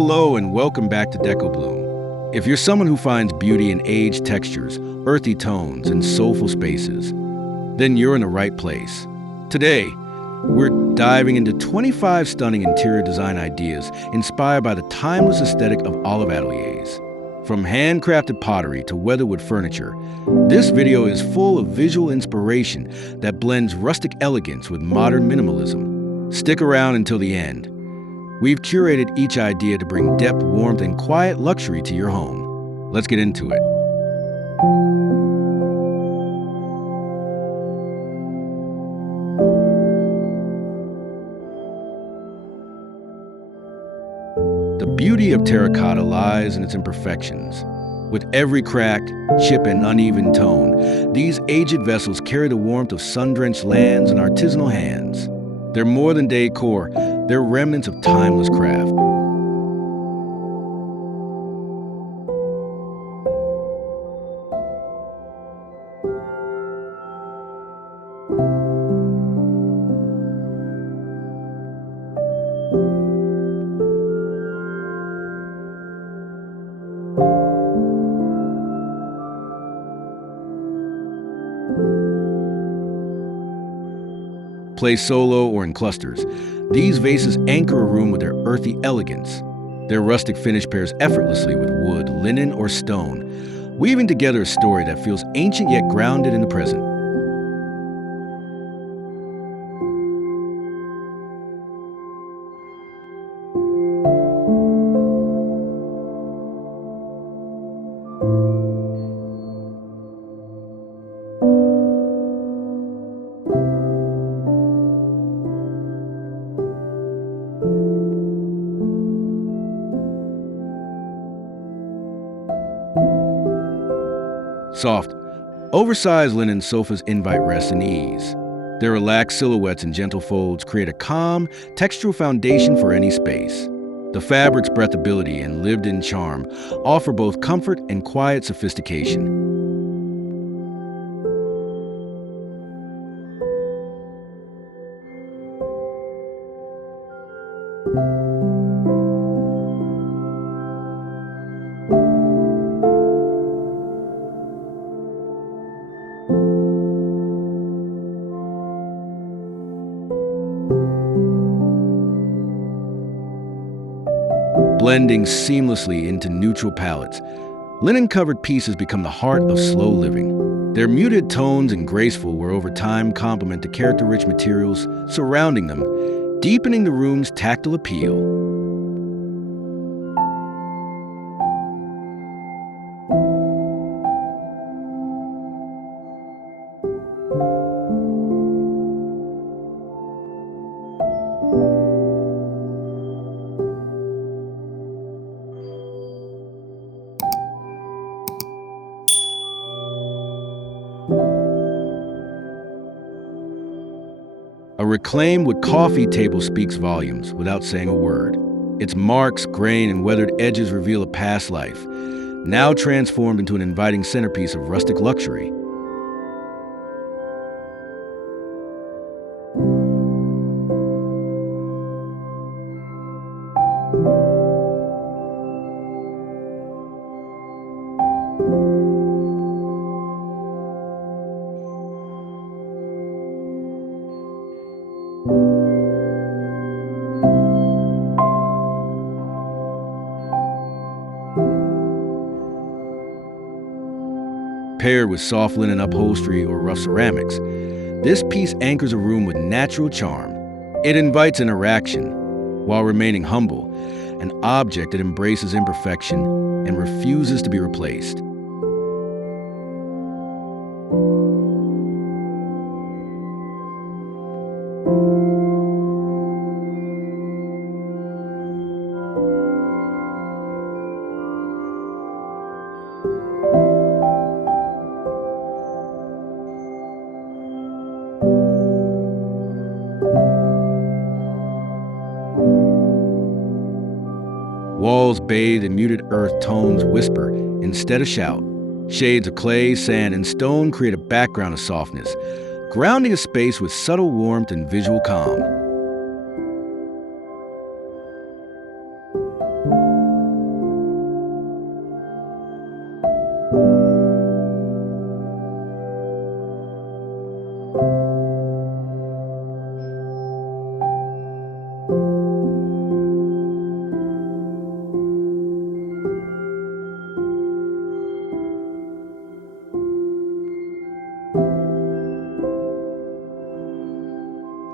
Hello and welcome back to Decobloom. If you're someone who finds beauty in aged textures, earthy tones, and soulful spaces, then you're in the right place. Today, we're diving into 25 stunning interior design ideas inspired by the timeless aesthetic of Olive Ateliers. From handcrafted pottery to weatherwood furniture, this video is full of visual inspiration that blends rustic elegance with modern minimalism. Stick around until the end. We've curated each idea to bring depth, warmth, and quiet luxury to your home. Let's get into it. The beauty of terracotta lies in its imperfections. With every crack, chip, and uneven tone, these aged vessels carry the warmth of sun-drenched lands and artisanal hands. They're more than decor, they're remnants of timeless craft. Placed solo or in clusters, these vases anchor a room with their earthy elegance. Their rustic finish pairs effortlessly with wood, linen, or stone, weaving together a story that feels ancient yet grounded in the present. Soft, oversized linen sofas invite rest and ease. Their relaxed silhouettes and gentle folds create a calm, textural foundation for any space. The fabric's breathability and lived-in charm offer both comfort and quiet sophistication. Blending seamlessly into neutral palettes, linen-covered pieces become the heart of slow living. Their muted tones and graceful will over time complement the character-rich materials surrounding them, deepening the room's tactile appeal. A reclaimed wood coffee table speaks volumes without saying a word. Its marks, grain, and weathered edges reveal a past life, now transformed into an inviting centerpiece of rustic luxury. Paired with soft linen upholstery or rough ceramics, this piece anchors a room with natural charm. It invites interaction while remaining humble, an object that embraces imperfection and refuses to be replaced. Walls bathed in muted earth tones whisper instead of shout. Shades of clay, sand, and stone create a background of softness, grounding a space with subtle warmth and visual calm.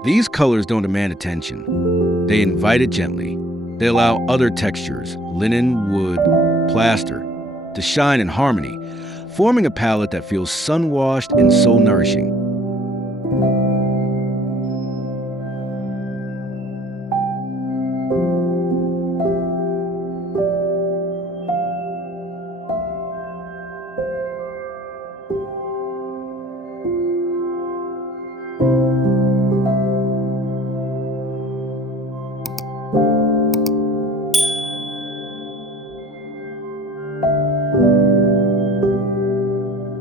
These colors don't demand attention. They invite it gently. They allow other textures, linen, wood, plaster, to shine in harmony, forming a palette that feels sun-washed and soul-nourishing.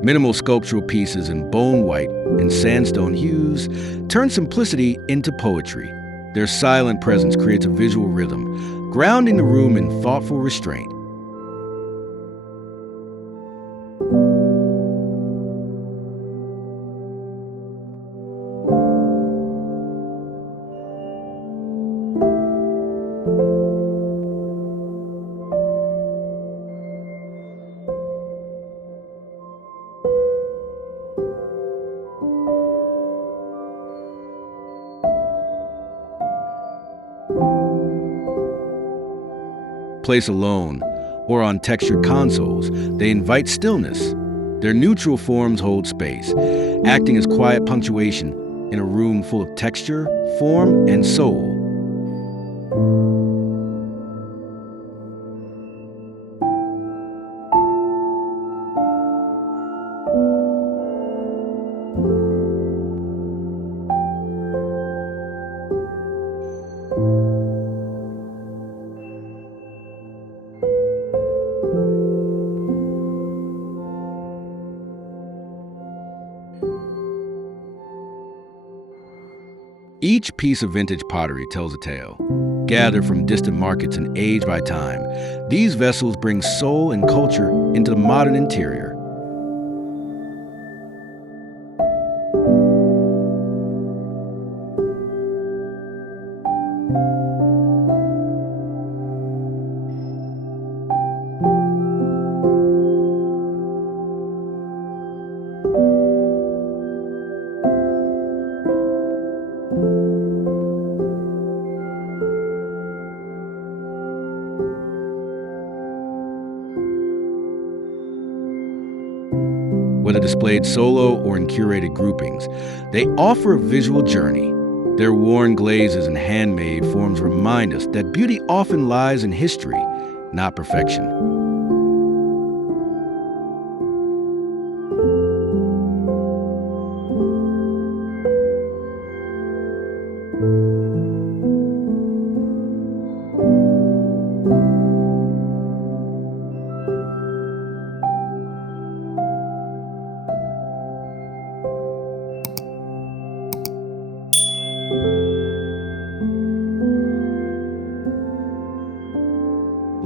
Minimal sculptural pieces in bone white and sandstone hues turn simplicity into poetry. Their silent presence creates a visual rhythm, grounding the room in thoughtful restraint. Placed alone or on textured consoles, they invite stillness. Their neutral forms hold space, acting as quiet punctuation in a room full of texture, form, and soul. Each piece of vintage pottery tells a tale. Gathered from distant markets and aged by time, these vessels bring soul and culture into the modern interior. Whether displayed solo or in curated groupings, they offer a visual journey. Their worn glazes and handmade forms remind us that beauty often lies in history, not perfection.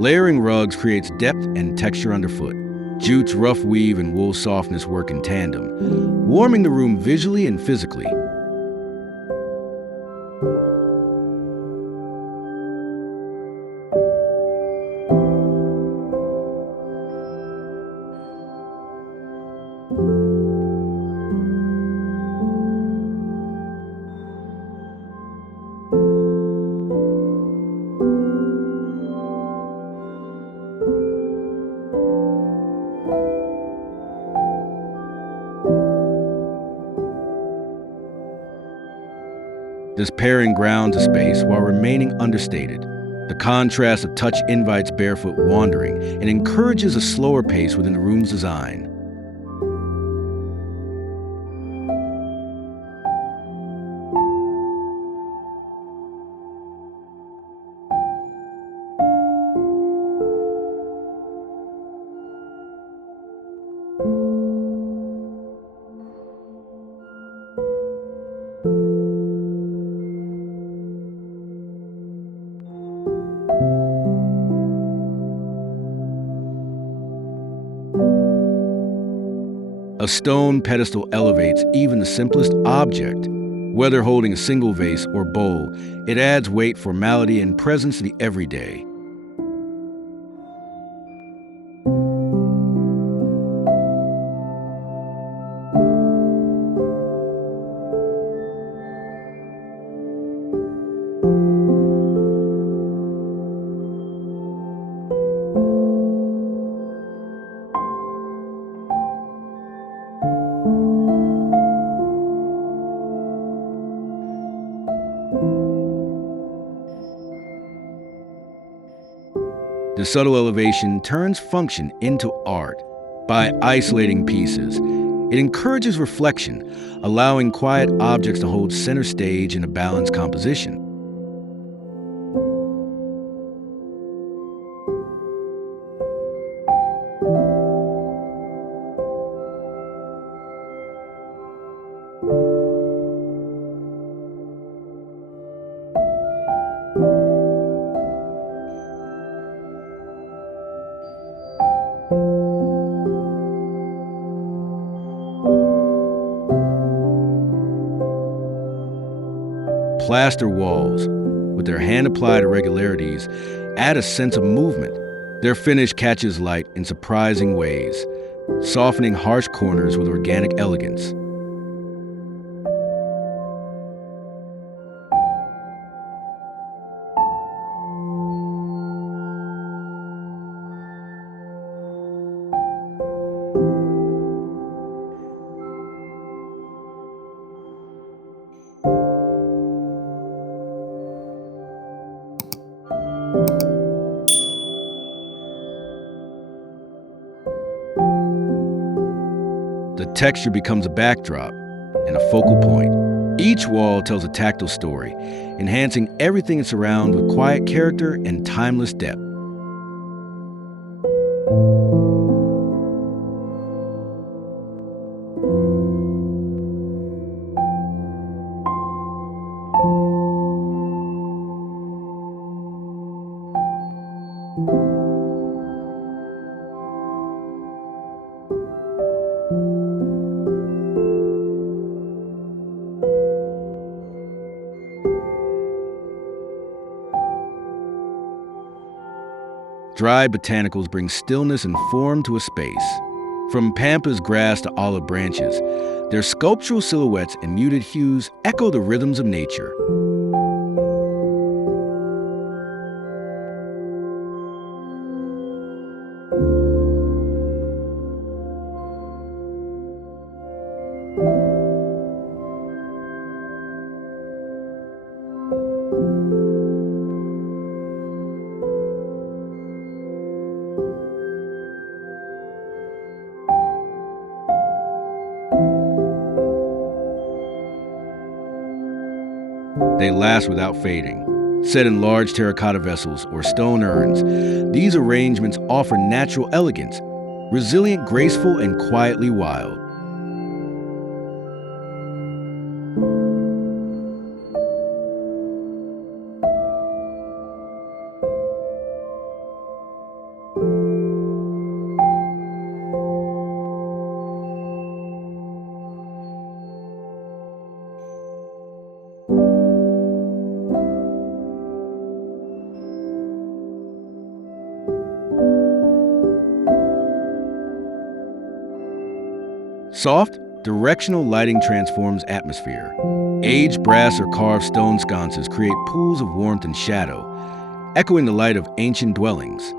Layering rugs creates depth and texture underfoot. Jute's rough weave and wool softness work in tandem, warming the room visually and physically. This pairing grounds a space while remaining understated. The contrast of touch invites barefoot wandering and encourages a slower pace within the room's design. A stone pedestal elevates even the simplest object. Whether holding a single vase or bowl, it adds weight, formality, and presence to the everyday. The subtle elevation turns function into art. By isolating pieces, it encourages reflection, allowing quiet objects to hold center stage in a balanced composition. Plaster walls, with their hand-applied irregularities, add a sense of movement. Their finish catches light in surprising ways, softening harsh corners with organic elegance. The texture becomes a backdrop and a focal point. Each wall tells a tactile story, enhancing everything it surrounds with quiet character and timeless depth. Dried botanicals bring stillness and form to a space. From pampas grass to olive branches, their sculptural silhouettes and muted hues echo the rhythms of nature. They last without fading. Set in large terracotta vessels or stone urns, these arrangements offer natural elegance, resilient, graceful, and quietly wild. Soft, directional lighting transforms atmosphere. Aged brass or carved stone sconces create pools of warmth and shadow, echoing the light of ancient dwellings.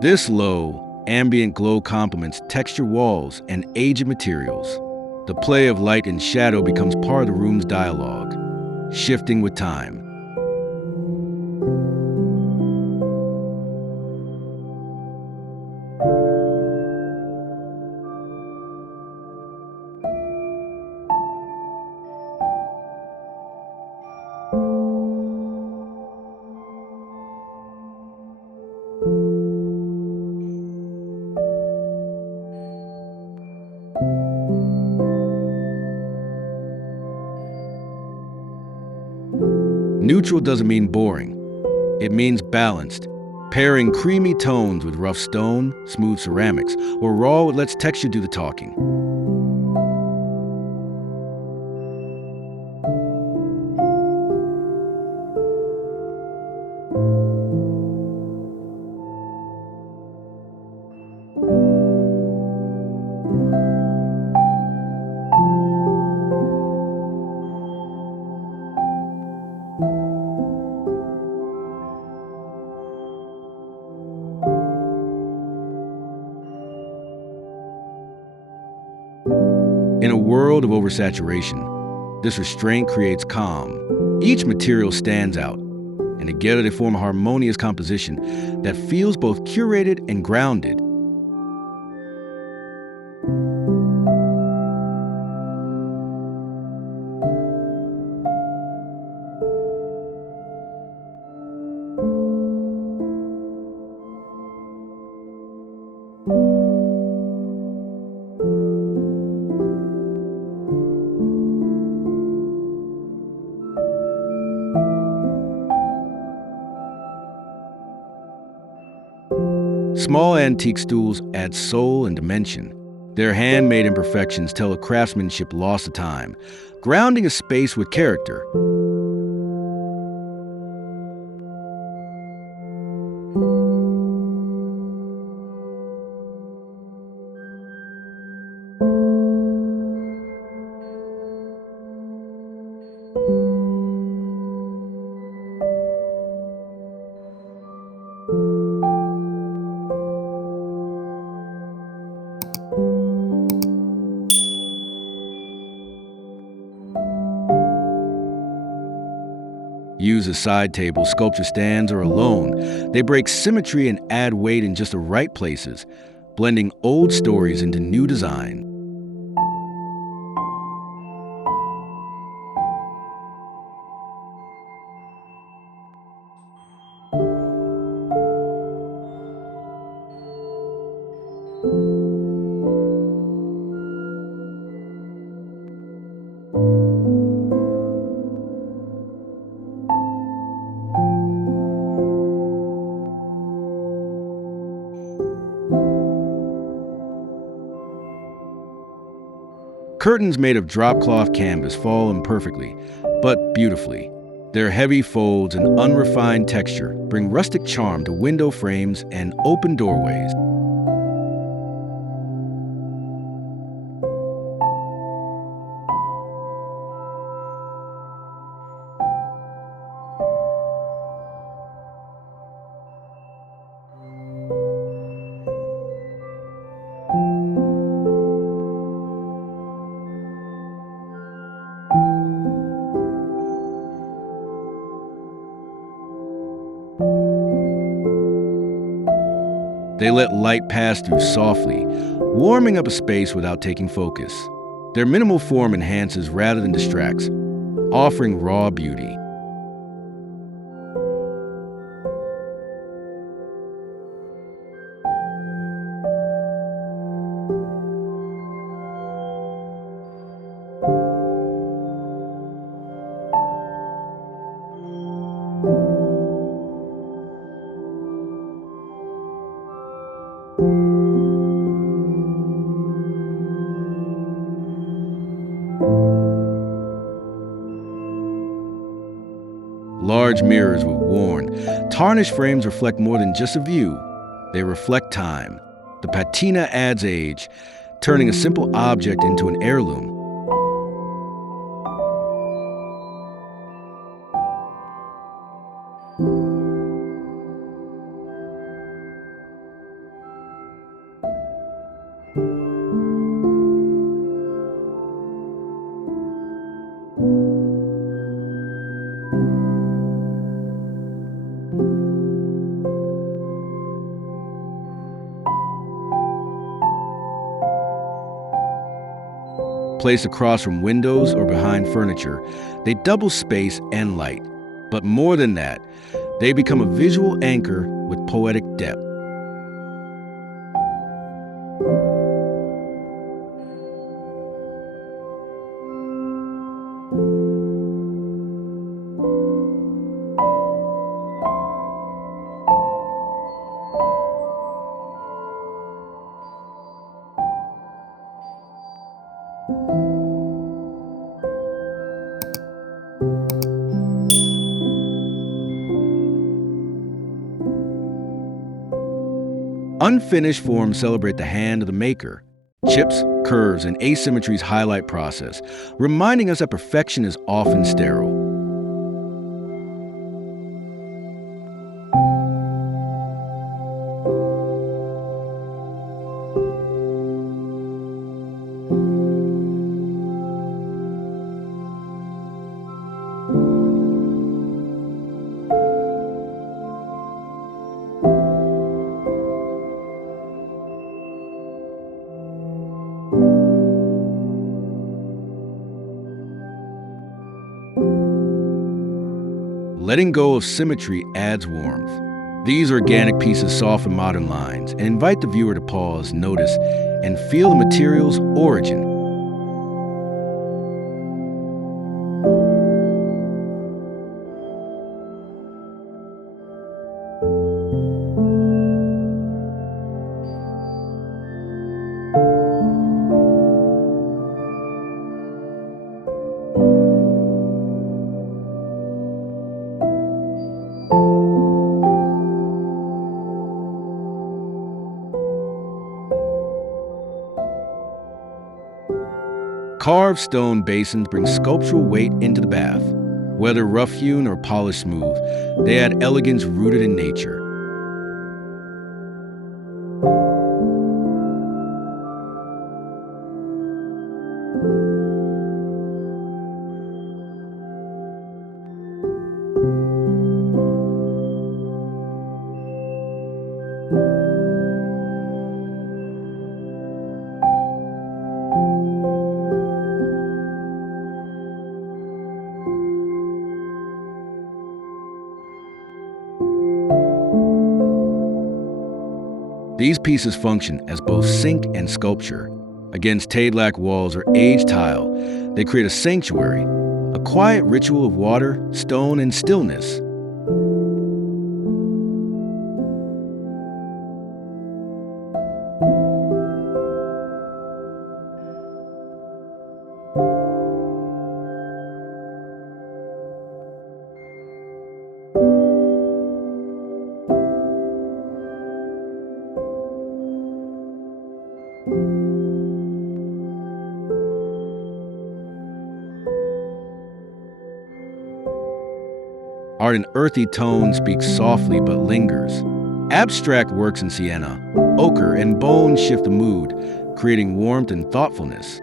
This low, ambient glow complements textured walls and aged materials. The play of light and shadow becomes part of the room's dialogue, shifting with time. Neutral doesn't mean boring. It means balanced, pairing creamy tones with rough stone, smooth ceramics, or raw lets texture do the talking. In a world of oversaturation, this restraint creates calm. Each material stands out, and together they form a harmonious composition that feels both curated and grounded. Small antique stools add soul and dimension. Their handmade imperfections tell of craftsmanship lost to time, grounding a space with character. Use as side tables, sculpture stands, or alone. They break symmetry and add weight in just the right places, blending old stories into new design. Curtains made of drop cloth canvas fall imperfectly, but beautifully. Their heavy folds and unrefined texture bring rustic charm to window frames and open doorways. They let light pass through softly, warming up a space without taking focus. Their minimal form enhances rather than distracts, offering raw beauty. Large mirrors with worn, tarnished frames reflect more than just a view. They reflect time. The patina adds age, turning a simple object into an heirloom. Placed across from windows or behind furniture, they double space and light. But more than that, they become a visual anchor with poetic depth. Unfinished forms celebrate the hand of the maker. Chips, curves, and asymmetries highlight process, reminding us that perfection is often sterile. Letting go of symmetry adds warmth. These organic pieces soften modern lines and invite the viewer to pause, notice, and feel the material's origin. Carved stone basins bring sculptural weight into the bath. Whether rough-hewn or polished smooth, they add elegance rooted in nature. These pieces function as both sink and sculpture. Against Tadelac walls or aged tile, they create a sanctuary, a quiet ritual of water, stone, and stillness. Art in earthy tones speaks softly but lingers. Abstract works in sienna, ochre, and bone shift the mood, creating warmth and thoughtfulness.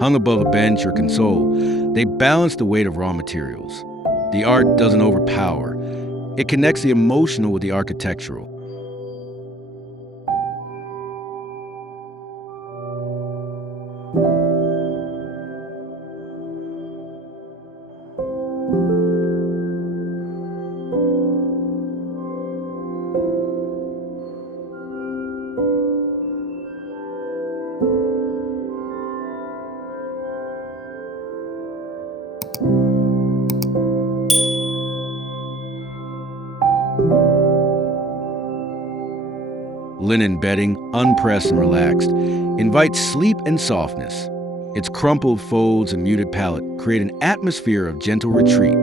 Hung above a bench or console, they balance the weight of raw materials. The art doesn't overpower. It connects the emotional with the architectural. Linen bedding, unpressed and relaxed, invites sleep and softness. Its crumpled folds and muted palette create an atmosphere of gentle retreat.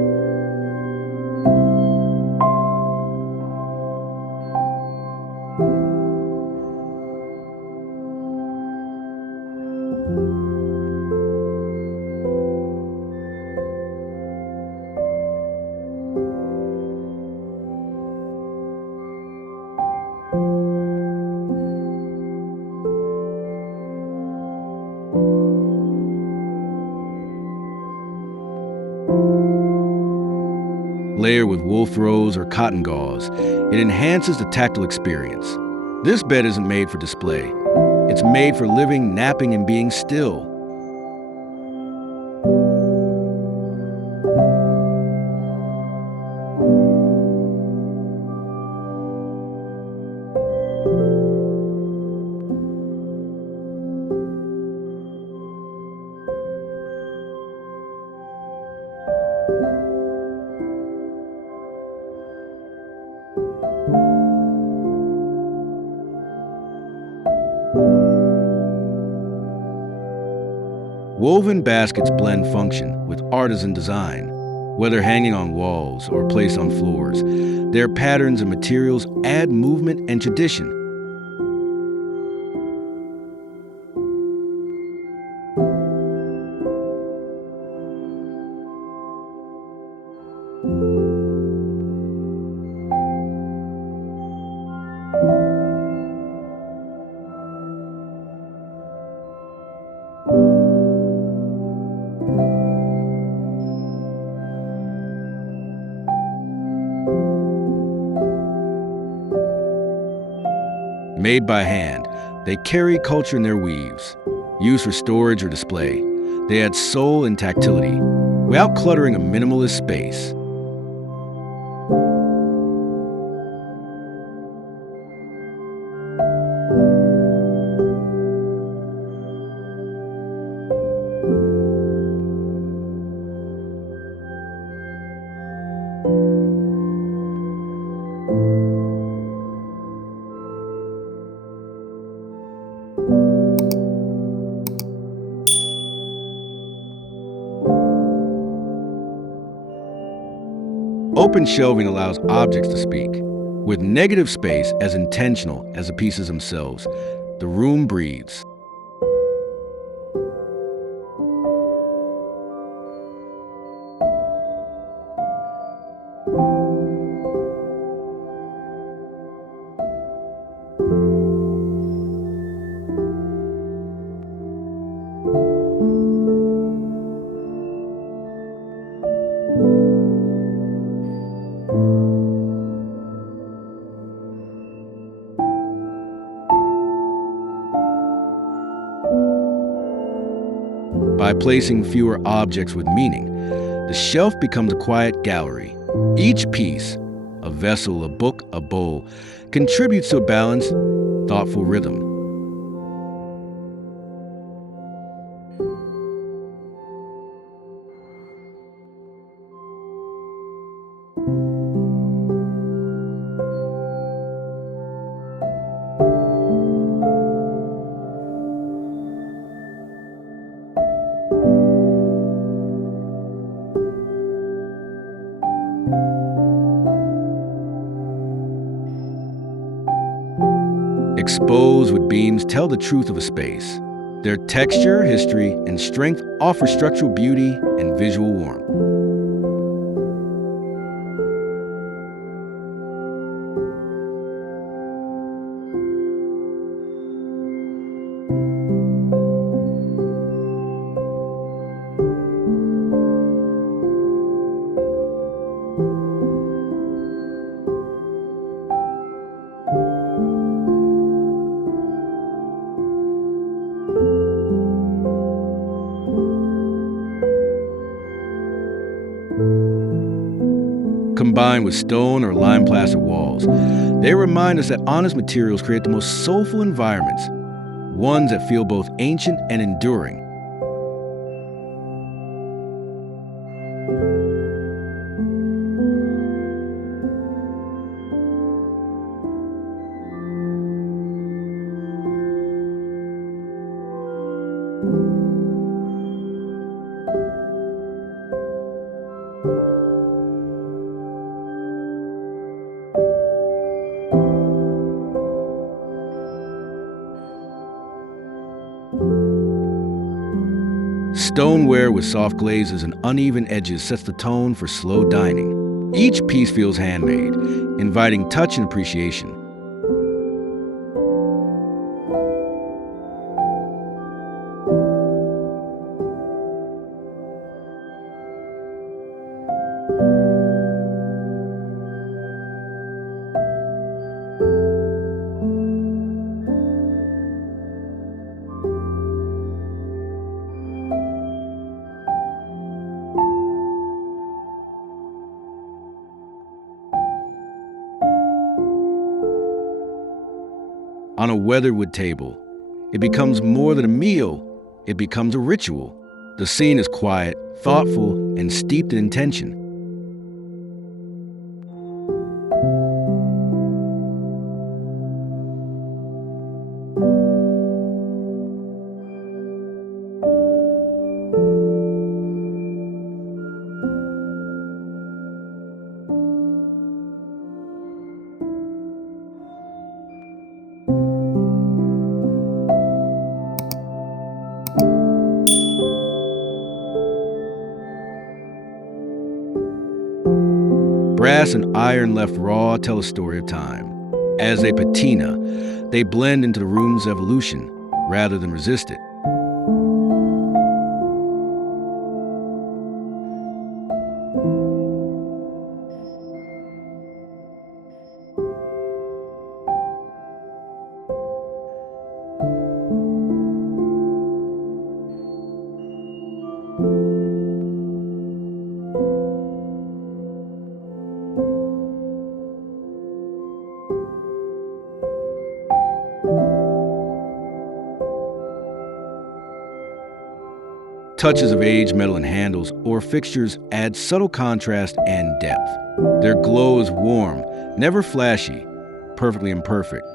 Layer with wool throws or cotton gauze, it enhances the tactile experience. This bed isn't made for display. It's made for living, napping, and being still. Woven baskets blend function with artisan design. Whether hanging on walls or placed on floors, their patterns and materials add movement and tradition. Made by hand, they carry culture in their weaves. Used for storage or display, they add soul and tactility without cluttering a minimalist space. Open shelving allows objects to speak, with negative space as intentional as the pieces themselves. The room breathes. By placing fewer objects with meaning, the shelf becomes a quiet gallery. Each piece, a vessel, a book, a bowl, contributes to a balanced, thoughtful rhythm. Exposed with beams tell the truth of a space. Their texture, history, and strength offer structural beauty and visual warmth. Combined with stone or lime plaster walls, they remind us that honest materials create the most soulful environments, ones that feel both ancient and enduring. Stoneware with soft glazes and uneven edges sets the tone for slow dining. Each piece feels handmade, inviting touch and appreciation. On a weatherwood table, it becomes more than a meal, it becomes a ritual. The scene is quiet, thoughtful, and steeped in intention. Brass and iron left raw tell a story of time. As they patina, they blend into the room's evolution rather than resist it. Touches of aged metal in handles or fixtures add subtle contrast and depth. Their glow is warm, never flashy, perfectly imperfect.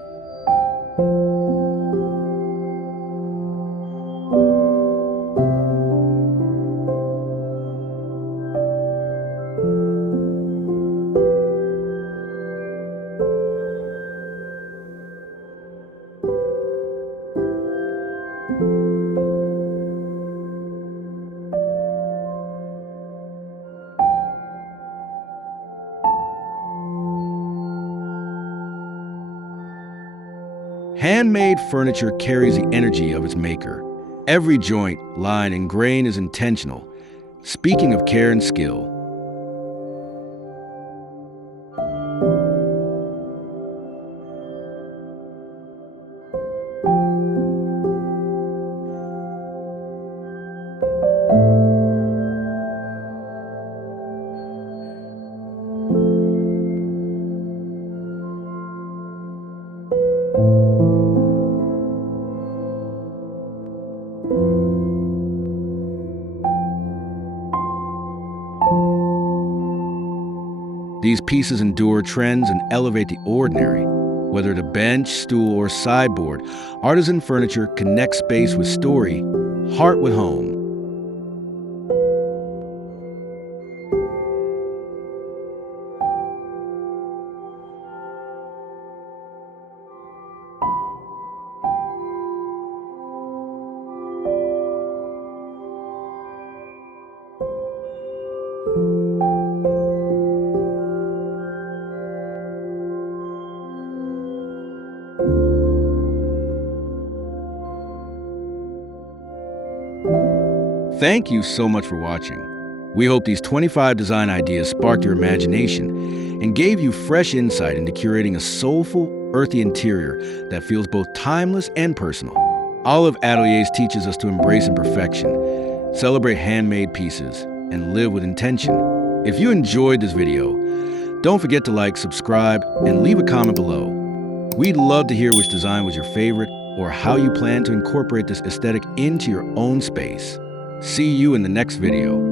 Handmade furniture carries the energy of its maker. Every joint, line, and grain is intentional, speaking of care and skill. These pieces endure trends and elevate the ordinary. Whether it's a bench, stool, or sideboard, artisan furniture connects space with story, heart with home. Thank you so much for watching. We hope these 25 design ideas sparked your imagination and gave you fresh insight into curating a soulful, earthy interior that feels both timeless and personal. Olive Ateliers teaches us to embrace imperfection, celebrate handmade pieces, and live with intention. If you enjoyed this video, don't forget to like, subscribe, and leave a comment below. We'd love to hear which design was your favorite or how you plan to incorporate this aesthetic into your own space. See you in the next video.